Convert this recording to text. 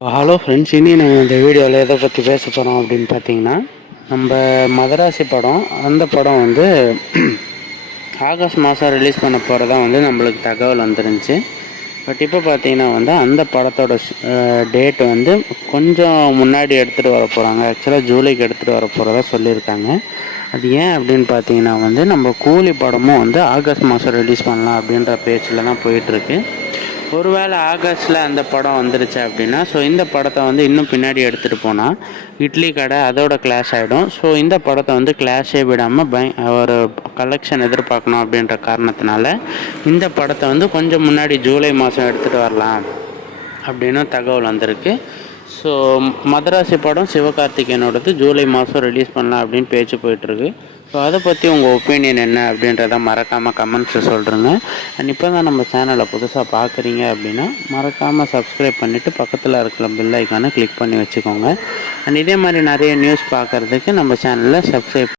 Hello friends, இனி நம்ம இந்த வீடியோவில் எதை பற்றி பேச போகிறோம் அப்படின்னு பார்த்தீங்கன்னா, நம்ம மதராசி படம், அந்த படம் வந்து ஆகஸ்ட் மாதம் ரிலீஸ் பண்ண போகிறதா வந்து நம்மளுக்கு தகவல் வந்துருந்துச்சு. பட் இப்போ பார்த்தீங்கன்னா வந்து அந்த படத்தோட டேட் வந்து கொஞ்சம் முன்னாடி எடுத்துகிட்டு வர போகிறாங்க. ஆக்சுவலாக ஜூலைக்கு எடுத்துகிட்டு வர போகிறதா சொல்லியிருக்காங்க. அது ஏன் அப்படின்னு பார்த்தீங்கன்னா வந்து நம்ம கூலி படமும் வந்து ஆகஸ்ட் மாதம் ரிலீஸ் பண்ணலாம் அப்படின்ற பேச்சில் தான் போயிட்டுருக்கு. ஒருவேளை ஆகஸ்ட்டில் அந்த படம் வந்துருச்சு அப்படின்னா, ஸோ இந்த படத்தை வந்து இன்னும் பின்னாடி எடுத்துகிட்டு போனால் இட்லி கடை அதோட கிளாஷ் ஆகிடும். ஸோ இந்த படத்தை வந்து கிளாஷே விடாமல் ஒரு கலெக்ஷன் எதிர்பார்க்கணும் அப்படின்ற காரணத்தினால இந்த படத்தை வந்து கொஞ்சம் முன்னாடி ஜூலை மாதம் எடுத்துகிட்டு வரலாம் அப்படின்னு தகவல் வந்திருக்கு. ஸோ மதராசி படம் சிவகார்த்திகேயனோடது ஜூலை மாதம் ரிலீஸ் பண்ணலாம் அப்படின்னு பேச்சு போயிட்டுருக்கு. ஸோ அதை பற்றி உங்கள் ஒப்பீனியன் என்ன அப்படின்றத மறக்காமல் கமெண்ட்ஸில் சொல்கிறேங்க. அண்ட் இப்போ தான் நம்ம சேனலை புதுசாக பார்க்குறீங்க அப்படின்னா மறக்காமல் சப்ஸ்கிரைப் பண்ணிவிட்டு பக்கத்தில் இருக்கிற பெல் ஐக்கானை கிளிக் பண்ணி வச்சுக்கோங்க. அண்ட் இதே மாதிரி நிறைய நியூஸ் பார்க்குறதுக்கு நம்ம சேனலில் சப்ஸ்கிரைப்